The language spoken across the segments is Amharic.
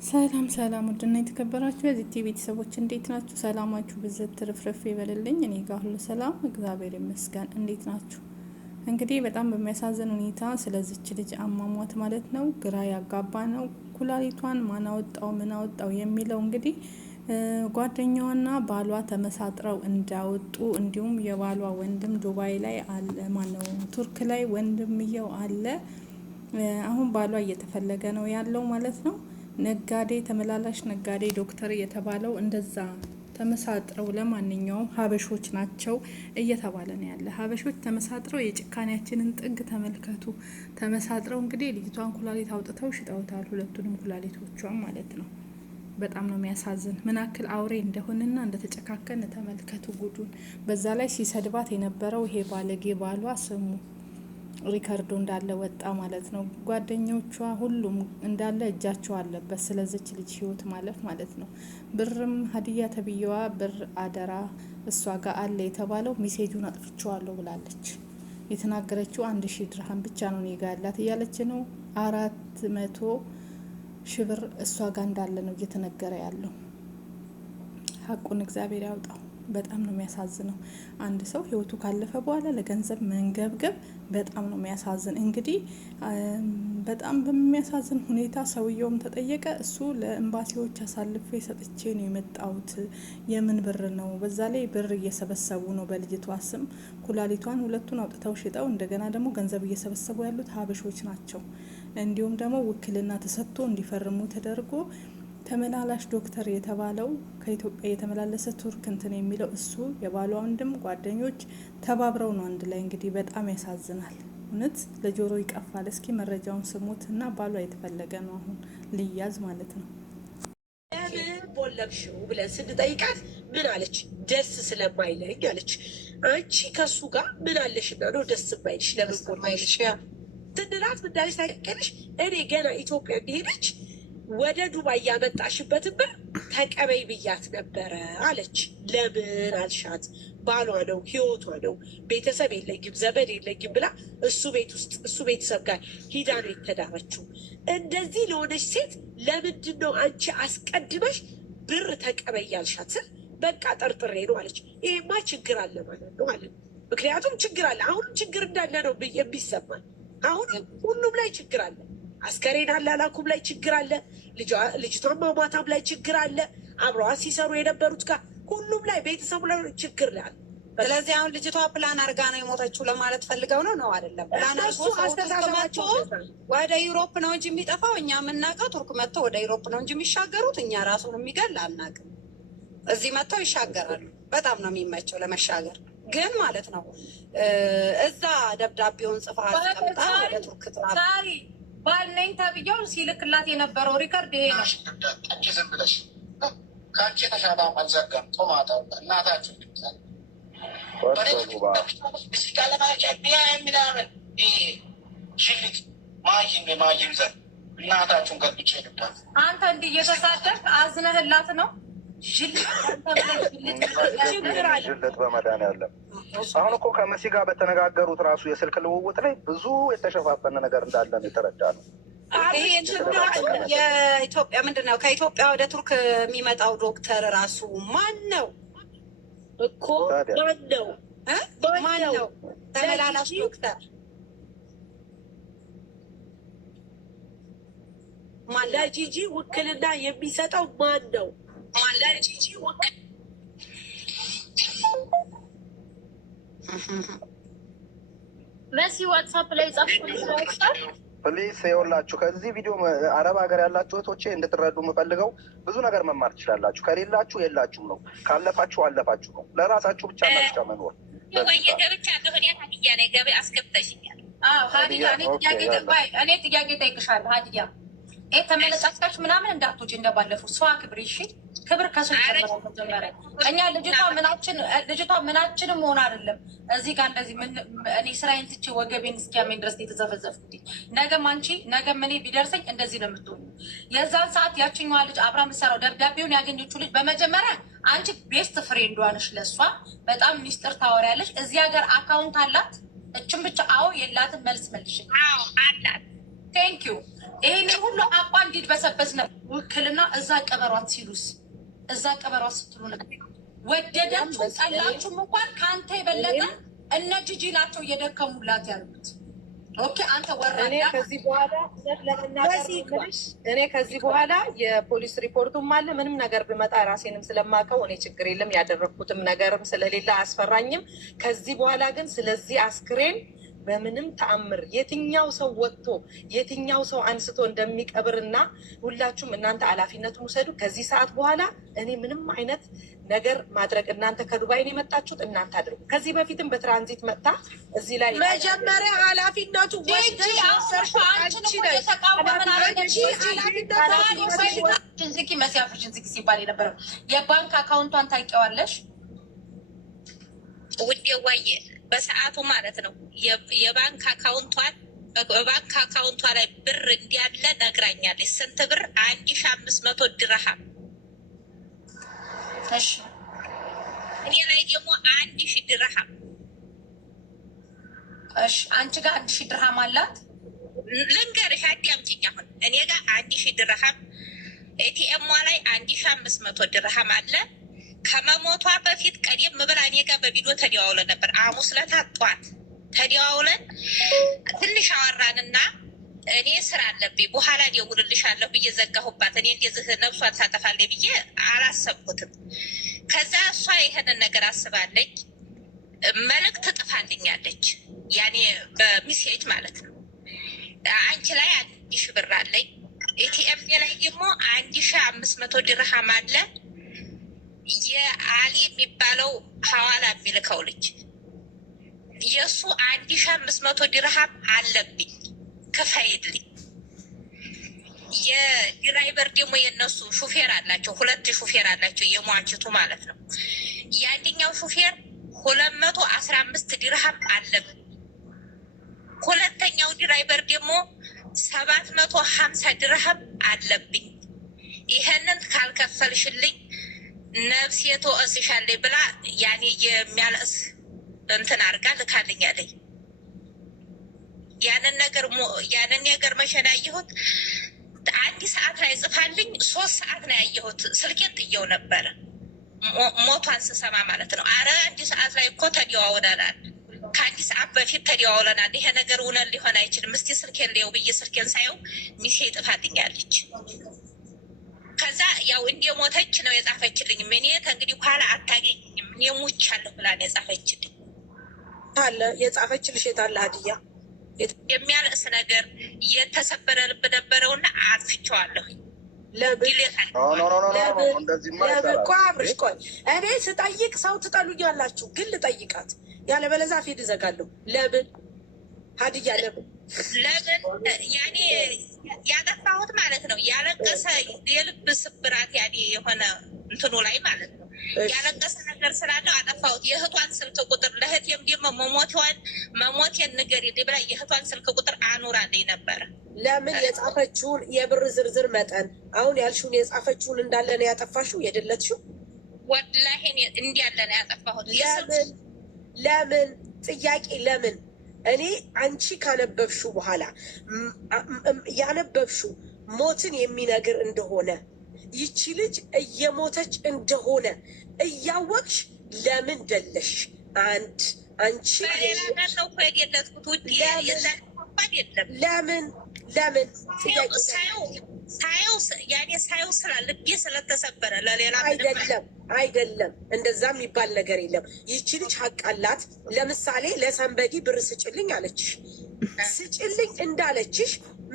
ሰላም ሰላም፣ ውድና የተከበራችሁ የዚህ ቲቪ ቤተሰቦች እንዴት ናችሁ? ሰላማችሁ ብዝት ትርፍርፍ ይበልልኝ። እኔ ጋር ሁሉ ሰላም እግዚአብሔር ይመስገን። እንዴት ናችሁ? እንግዲህ በጣም በሚያሳዝን ሁኔታ ስለዚች ልጅ አሟሟት ማለት ነው ግራ ያጋባ ነው። ኩላሊቷን ማን አወጣው ምን አወጣው የሚለው እንግዲህ ጓደኛዋና ባሏ ተመሳጥረው እንዳወጡ እንዲሁም የባሏ ወንድም ዱባይ ላይ አለ፣ ማነው ቱርክ ላይ ወንድምየው አለ። አሁን ባሏ እየተፈለገ ነው ያለው ማለት ነው። ነጋዴ ተመላላሽ ነጋዴ ዶክተር የተባለው እንደዛ ተመሳጥረው ለማንኛውም ሀበሾች ናቸው እየተባለ ነው ያለ። ሀበሾች ተመሳጥረው የጭካኔያችንን ጥግ ተመልከቱ። ተመሳጥረው እንግዲህ ልጅቷን ኩላሊት አውጥተው ሽጠውታል፣ ሁለቱንም ኩላሊቶቿን ማለት ነው። በጣም ነው የሚያሳዝን። ምን ያክል አውሬ እንደሆነና እንደተጨካከን ተመልከቱ ጉዱን። በዛ ላይ ሲሰድባት የነበረው ይሄ ባለጌ ባሏ ስሙ ሪከርዶ እንዳለ ወጣ ማለት ነው። ጓደኞቿ ሁሉም እንዳለ እጃቸው አለበት ስለዚች ልጅ ህይወት ማለት ነው። ብርም ሀዲያ ተብዬዋ ብር አደራ እሷ ጋር አለ የተባለው ሜሴጁን አጥፍቼዋለሁ ብላለች። የተናገረችው 1000 ድርሃም ብቻ ነው እኔ ጋ ያላት እያለች ነው። 400 ብር እሷ ጋር እንዳለ ነው እየተነገረ ያለው። ሀቁን እግዚአብሔር ያውጣው። በጣም ነው የሚያሳዝነው። አንድ ሰው ህይወቱ ካለፈ በኋላ ለገንዘብ መንገብገብ በጣም ነው የሚያሳዝን። እንግዲህ በጣም በሚያሳዝን ሁኔታ ሰውየውም ተጠየቀ። እሱ ለኤምባሲዎች አሳልፌ ሰጥቼ ነው የመጣሁት። የምን ብር ነው? በዛ ላይ ብር እየሰበሰቡ ነው በልጅቷ ስም። ኩላሊቷን ሁለቱን አውጥተው ሽጠው እንደገና ደግሞ ገንዘብ እየሰበሰቡ ያሉት ሀበሾች ናቸው። እንዲሁም ደግሞ ውክልና ተሰጥቶ እንዲፈርሙ ተደርጎ ተመላላሽ ዶክተር የተባለው ከኢትዮጵያ የተመላለሰ ቱርክ እንትን የሚለው እሱ የባሏ ወንድም ጓደኞች ተባብረው ነው አንድ ላይ። እንግዲህ በጣም ያሳዝናል። እውነት ለጆሮ ይቀፋል። እስኪ መረጃውን ስሙት እና ባሏ የተፈለገ ነው አሁን ሊያዝ ማለት ነው። ቦለብሽው ብለን ስንጠይቃት ምን አለች? ደስ ስለማይለኝ አለች። አንቺ ከሱ ጋር ምን አለሽና ነው ደስ የማይልሽ? ለምን ቦለብሽ ስንላት ምዳለች ታውቂያለሽ? እኔ ገና ኢትዮጵያ እንደሄደች ወደ ዱባይ ያመጣሽበትን ብር ተቀበይ ብያት ነበረ አለች። ለምን አልሻት? ባሏ ነው፣ ህይወቷ ነው፣ ቤተሰብ የለኝም ዘመድ የለኝም ብላ እሱ ቤት ውስጥ እሱ ቤተሰብ ጋር ሂዳ ነው የተዳረችው። እንደዚህ ለሆነች ሴት ለምንድን ነው አንቺ አስቀድመሽ ብር ተቀበይ ያልሻት? ስል በቃ ጠርጥሬ ነው አለች። ይሄማ ችግር አለ ማለት ነው አለ። ምክንያቱም ችግር አለ፣ አሁንም ችግር እንዳለ ነው የሚሰማል። አሁንም ሁሉም ላይ ችግር አለ። አስከሬን አላላኩም ላይ ችግር አለ። ልጅቷን ማሟታም ላይ ችግር አለ። አብረዋ ሲሰሩ የነበሩት ጋር ሁሉም ላይ ቤተሰቡ ላይ ችግር ላይ አለ። ስለዚህ አሁን ልጅቷ ፕላን አርጋ ነው የሞተችው ለማለት ፈልገው ነው አይደለም? ፕላን አስተሳሰባቸው ወደ ዩሮፕ ነው እንጂ የሚጠፋው እኛ የምናውቀው ቱርክ መጥተው ወደ ዩሮፕ ነው እንጂ የሚሻገሩት እኛ ራሱን የሚገል አናውቅም። እዚህ መጥተው ይሻገራሉ። በጣም ነው የሚመቸው ለመሻገር ግን ማለት ነው። እዛ ደብዳቤውን ጽፋ አስቀምጣ ወደ ቱርክ ጥራ ባልነኝ ተብዬው ሲልክላት የነበረው ሪከርድ ይሄ ነው። ዝም ብለሽ ከአንቺ የተሻለ አልዘጋም። ጦማጣው እናታችሁ ምናምን ሽልት ማይም ዘን እናታችሁን ገብቼ ልዳት አንተ እንዲህ እየተሳደብክ አዝነህላት ነው። ጅልት በመድኃኒዓለም አሁን እኮ ከመሲ ጋር በተነጋገሩት ራሱ የስልክ ልውውጥ ላይ ብዙ የተሸፋፈነ ነገር እንዳለ ነው የተረዳ ነው። የኢትዮጵያ ምንድን ነው ከኢትዮጵያ ወደ ቱርክ የሚመጣው ዶክተር ራሱ ማን ነው እኮ? ማን ነው? ተመላላሽ ዶክተር ለጂጂ ውክልና የሚሰጠው ማን ነው? መሲ ዋትሳፕ ላይ ፕሊስ ይኸውላችሁ ከዚህ ቪዲዮ አረብ ሀገር ያላችሁ እህቶቼ እንድትረዱ የምፈልገው ብዙ ነገር መማር ትችላላችሁ። ከሌላችሁ የላችሁም ነው፣ ካለፋችሁ አለፋችሁ ነው። ለራሳችሁ ብቻ ብቻ መኖር እኔ ጥያቄ ጠይቅሻለሁ ሀዲያ ተመለጫጭቃች ምናምን እንዳትወጪ እንደባለፉ ሰው አክብሪ። እሺ ክብር ከሰው ይጀምራል። መጀመሪያ እኛ ልጅቷ ምናችንም መሆን አይደለም እዚህ ጋር እንደዚህ እኔ ስራዬን ትቼ ወገቤን እስኪያመኝ ድረስ የተዘፈዘፍኩት። ነገም አንቺ ነገም እኔ ቢደርሰኝ እንደዚህ ነው የምትሆኑ። የዛን ሰዓት ያችኛዋ ልጅ አብራ ምሰራው ደብዳቤውን ያገኘችው ልጅ በመጀመሪያ አንቺ ቤስት ፍሬንዷ ነሽ፣ ለእሷ በጣም ሚስጥር ታወሪያለሽ። እዚህ ሀገር አካውንት አላት። እችም ብቻ አዎ የላትን መልስ መልሽ። አላት። ቴንክ ዩ ይሄን ሁሉ አቋ እንዲድበሰበስ ነው ውክልና እዛ ቀበሯት ሲሉስ እዛ ቀበሯት ስትሉ ነበር። ወደዳችሁ ጠላችሁም እንኳን ከአንተ የበለጠ እነ ጂጂ ናቸው እየደከሙላት ያሉት። ኦኬ አንተ ወራዳ። እኔ ከዚህ በኋላ የፖሊስ ሪፖርቱም አለ ምንም ነገር ብመጣ ራሴንም ስለማውቀው እኔ ችግር የለም ያደረግኩትም ነገርም ስለሌለ አያስፈራኝም። ከዚህ በኋላ ግን ስለዚህ አስክሬን በምንም ተአምር የትኛው ሰው ወጥቶ የትኛው ሰው አንስቶ እንደሚቀብርና ሁላችሁም እናንተ ኃላፊነቱን ውሰዱ። ከዚህ ሰዓት በኋላ እኔ ምንም አይነት ነገር ማድረግ እናንተ ከዱባይ ነው የመጣችሁት እናንተ አድርጉ። ከዚህ በፊትም በትራንዚት መጥታ እዚህ ላይ መጀመሪያ ኃላፊነቱ ወስደሽ ዝቂ መሲያፍሽን ዝቂ ሲባል የነበረው የባንክ አካውንቷን ታውቂዋለሽ ውዴ? ዋየ በሰዓቱ ማለት ነው የባንክ አካውንቷን በባንክ አካውንቷ ላይ ብር እንዲያለ ነግራኛለች። ስንት ብር? 1500 ድርሃም። እሺ እኔ ላይ ደግሞ 1000 ድርሃም። እሺ አንቺ ጋር 1000 ድርሃም አላት። ልንገርሽ አዳምጪኝ። አሁን እኔ ጋር 1000 ድርሃም ኤቲኤሟ ላይ 1500 ድርሃም አለ። ከመሞቷ በፊት ቀደም ብላ እኔ ጋር በቪዲዮ ተደዋውለን ነበር። ሐሙስ ዕለት ጠዋት ተደዋውለን ትንሽ አወራንና እኔ ስራ አለብኝ በኋላ ደውልልሻለሁ ብዬ ዘጋሁባት። እኔ እንደዚህ ነፍሷን ታጠፋለች ብዬ አላሰብኩትም። ከዛ እሷ ይሄንን ነገር አስባለች፣ መልዕክት ጥፋልኛለች። ያኔ በሚሴጅ ማለት ነው። አንቺ ላይ 1000 ብር አለኝ፣ ኤቲኤም ላይ ደግሞ 1500 ድርሃም አለ። የአሊ የሚባለው ሐዋላ የሚልከው ልጅ የእሱ 1500 ድርሃም አለብኝ፣ ክፈይልኝ። የድራይቨር ደግሞ የነሱ ሹፌር አላቸው፣ 2 ሹፌር አላቸው፣ የሟችቱ ማለት ነው። የአንደኛው ሹፌር 215 ድርሃም አለብኝ። ሁለተኛው ድራይቨር ደግሞ 750 ድርሃም አለብኝ። ይሄንን ካልከፈልሽልኝ ነፍሴ ትወስሻለች ብላ ያኔ የሚያለቅስ እንትን አድርጋ ልካልኛለኝ። ያንን ነገር መቼ ነው ያየሁት? 1 ሰዓት ላይ ጽፋልኝ 3 ሰዓት ነው ያየሁት። ስልኬን ጥየው ነበረ ሞቷን ስሰማ ማለት ነው። አረ 1 ሰዓት ላይ እኮ ተደዋውለናል፣ ከ1 ሰዓት በፊት ተደዋውለናል። ይሄ ነገር እውነት ሊሆን አይችልም። እስቲ ስልኬን ሊየው ብዬ ስልኬን ሳየው ሚሴ ጥፋልኛለች። ከዛ ያው እንደሞተች ነው የጻፈችልኝ። እኔ ከእንግዲህ በኋላ አታገኝም እኔ ሙቻለሁ ብላ ነው የጻፈችልኝ። አለ የጻፈችልሽ የታለ ሀዲያ የሚያለቅስ ነገር የተሰበረ ልብ ነበረውና አጥፍቼዋለሁ። አብርሽ ቆይ እኔ ስጠይቅ ሰው ትጠሉኛላችሁ፣ ግን ልጠይቃት ያለበለዚያ ፊት እዘጋለሁ። ለምን ሀዲያ ለምን ያኔ ያጠፋሁት ማለት ነው ያለቀሰ የልብ ስብራት ያኔ የሆነ እንትኑ ላይ ማለት ነው ያለቀሰ ነገር ስላለው አጠፋሁት። የእህቷን ስልክ ቁጥር ለእህቴም ደግሞ መሞቴን ንገሪልኝ ብላ የእህቷን ስልክ ቁጥር አኑራልኝ ነበረ። ለምን የጻፈችውን የብር ዝርዝር መጠን አሁን ያልሽውን የጻፈችውን እንዳለ ነው ያጠፋሽው የደለትሽው? ወላሂ እንዲያለ ነው ያጠፋሁት። ለምን ጥያቄ ለምን እኔ አንቺ ካነበብሽው በኋላ ያነበብሽው ሞትን የሚነግር እንደሆነ ይቺ ልጅ እየሞተች እንደሆነ እያወቅሽ ለምን ደለሽ? አንቺ ለምን ሳየው ስላ ልቤ ስለተሰበረ ለሌላ አይደለም። እንደዛ የሚባል ነገር የለም። ይቺ ልጅ ሀቅ አላት። ለምሳሌ ለሰንበዲ ብር ስጭልኝ አለችሽ። ስጭልኝ እንዳለችሽ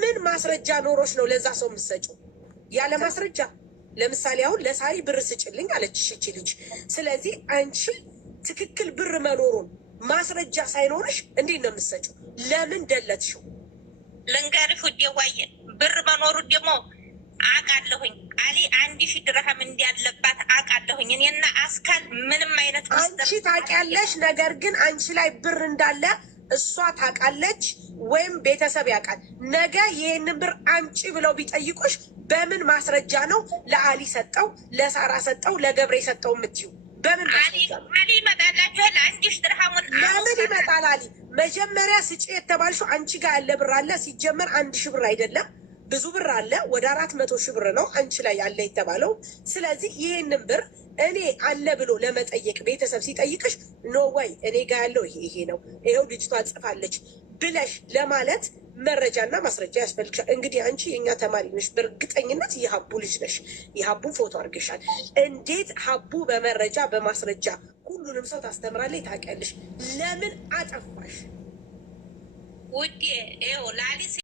ምን ማስረጃ ኖሮች ነው ለዛ ሰው የምትሰጪው? ያለ ማስረጃ። ለምሳሌ አሁን ለሳሪ ብር ስጭልኝ አለችሽ ይቺ ልጅ። ስለዚህ አንቺ ትክክል ብር መኖሩን ማስረጃ ሳይኖርሽ እንዴት ነው የምትሰጪው? ለምን ደለትሽው? ልንገርሽ ውዴ ዋየ ብር መኖሩን ደግሞ አውቃለሁኝ። አሊ 1000 ድርሃም እንዲያለባት አውቃለሁኝ። እኔና አስካል ምንም አይነት አንቺ ታውቂያለሽ። ነገር ግን አንቺ ላይ ብር እንዳለ እሷ ታውቃለች ወይም ቤተሰብ ያውቃል። ነገ ይህንን ብር አምጪ ብለው ቢጠይቁሽ በምን ማስረጃ ነው ለአሊ ሰጠው፣ ለሳራ ሰጠው፣ ለገብሬ ሰጠው የምትይው? በምን ማስረጃ ነው? አሊ ይመጣላችኋል። 1000 ድርሃሙን ለምን ይመጣል? አሊ መጀመሪያ ስጪ የተባልሽው አንቺ ጋር ያለ ብር አለ። ሲጀመር 1000 ብር አይደለም ብዙ ብር አለ። ወደ 400,000 ብር ነው አንቺ ላይ ያለ የተባለው። ስለዚህ ይህንን ብር እኔ አለ ብሎ ለመጠየቅ ቤተሰብ ሲጠይቅሽ ኖ ወይ እኔ ጋ ያለው ይሄ ነው፣ ይኸው ልጅቷ ጽፋለች ብለሽ ለማለት መረጃና ማስረጃ ያስፈልግሻል። እንግዲህ አንቺ የእኛ ተማሪ ነሽ፣ በእርግጠኝነት የሀቡ ልጅ ነሽ። የሀቡ ፎቶ አድርገሻል። እንዴት ሀቡ በመረጃ በማስረጃ ሁሉንም ሰው ታስተምራለች? ታውቂያለሽ። ለምን አጠፋሽ ውዴ? ይኸው ላሊስ